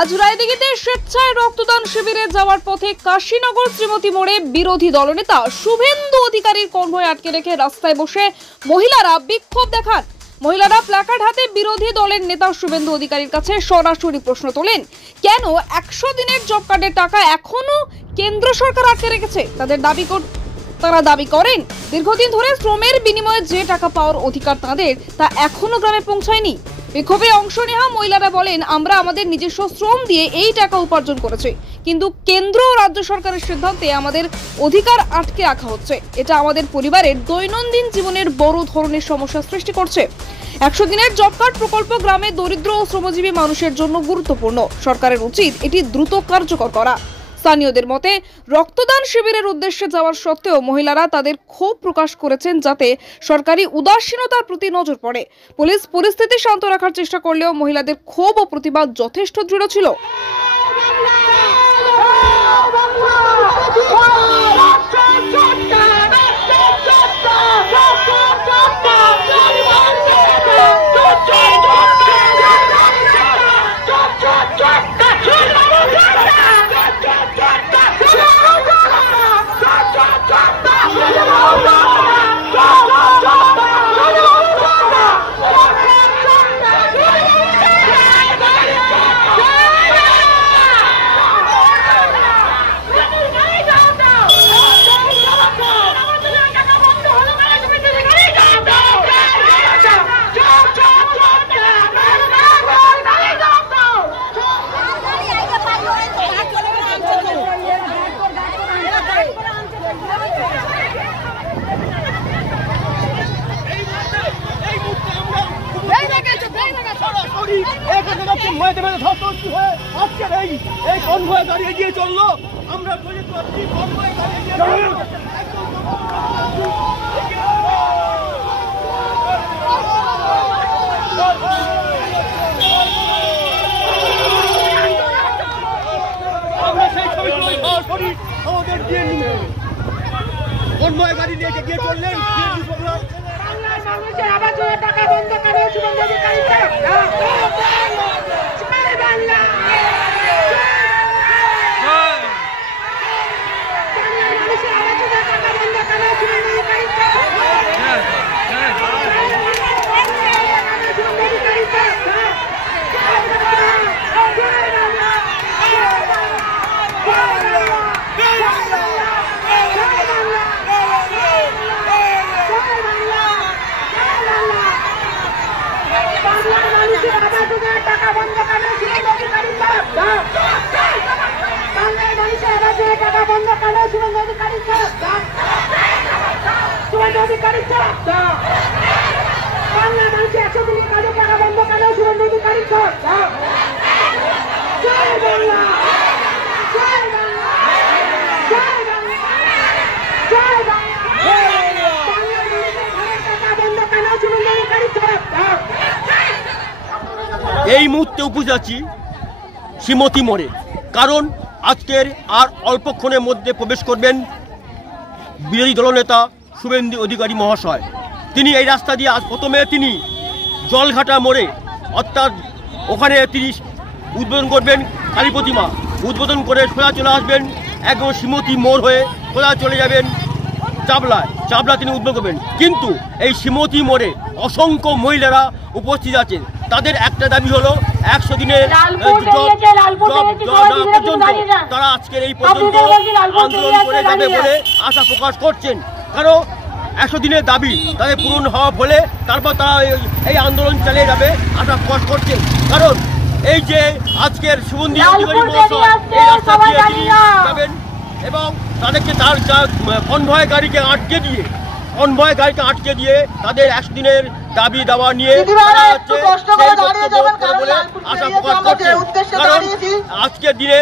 আজ রায়দিঘিতে স্বেচ্ছায় রক্তদান শিবিরে যাওয়ার পথে কাশীনগর শ্রীমতী মোড়ে বিরোধী দলনেতা শুভেন্দু অধিকারীর কনভয় আটকে রেখে রাস্তায় বসে মহিলারা বিক্ষোভ দেখান। মহিলারা প্ল্যাকার্ড হাতে বিরোধী দলের নেতা শুভেন্দু অধিকারীর কাছে সরাসরি প্রশ্ন তোলেন, কেন 100 দিনের জব কার্ডের টাকা এখনো কেন্দ্র সরকার আটকে রেখেছে। তারা দাবি করেন দীর্ঘদিন ধরে শ্রমের বিনিময়ে যে টাকা পাওয়ার অধিকার তাদের, তা এখনো গ্রামে পৌঁছায়নি। বিক্ষোভে অংশ নেওয়া মহিলারা বলেন, আমরা আমাদের নিজস্ব শ্রম দিয়ে এই টাকা উপার্জন করেছি, কিন্তু কেন্দ্র ও রাজ্য সরকারের সিদ্ধান্তে আমাদের অধিকার আটকে রাখা হচ্ছে। এটা আমাদের পরিবারের দৈনন্দিন জীবনের বড় ধরনের সমস্যা সৃষ্টি করছে। 100 দিনের জব কার্ড প্রকল্প গ্রামে দরিদ্র ও শ্রমজীবী মানুষের জন্য গুরুত্বপূর্ণ। সরকারের উচিত এটি দ্রুত কার্যকর করা। স্থানীয়দের মতে, রক্তদান শিবিরের উদ্দেশ্যে যাওয়ার সত্ত্বেও মহিলারা তাদের ক্ষোভ প্রকাশ করেছেন যাতে সরকারি উদাসীনতার প্রতি নজর পড়ে। পুলিশ পরিস্থিতি শান্ত রাখার চেষ্টা করলেও মহিলাদের ক্ষোভ ও প্রতিবাদ যথেষ্ট দৃঢ় ছিল। এই মুহূর্তে উপস্থিত আছি শ্রীমতী মোড়ে, কারণ আজকের আর অল্পক্ষণের মধ্যে প্রবেশ করবেন বিরোধী দলনেতা শুভেন্দু অধিকারী মহাশয়। তিনি এই রাস্তা দিয়ে আজ প্রথমে তিনি জলঘাটা মোড়ে, অর্থাৎ ওখানে তিনি উদ্বোধন করবেন কালী প্রতিমা, উদ্বোধন করে সোজা চলে আসবেন একদম শ্রীমতী মোড় হয়ে সোজা চলে যাবেন চাবলা তিনি উদ্বোধন করবেন। কিন্তু এই শ্রীমতী মোড়ে অসংখ্য মহিলারা উপস্থিত আছেন। তাদের একটা দাবি হলো 100 দিনের পর্যন্ত তারা আজকের এই পর্যন্ত আন্দোলন করে যাবে বলে আশা প্রকাশ করছেন। কারণ 100 দিনের দাবি তাদের পূরণ হওয়া ফলে তারপর তারা এই আন্দোলন চালিয়ে যাবে আশা প্রকাশ করছেন। কারণ এই যে আজকের শুভেন্দু অধিকারী মহাশয় এই রাস্তা দিয়ে তিনি যাবেন এবং তাদেরকে তার কনভয় গাড়িকে আটকে দিয়ে তাদের 100 দিনের দাবি দাওয়া নিয়ে বলে আশা প্রকাশ করছে। কারণ আজকের দিনে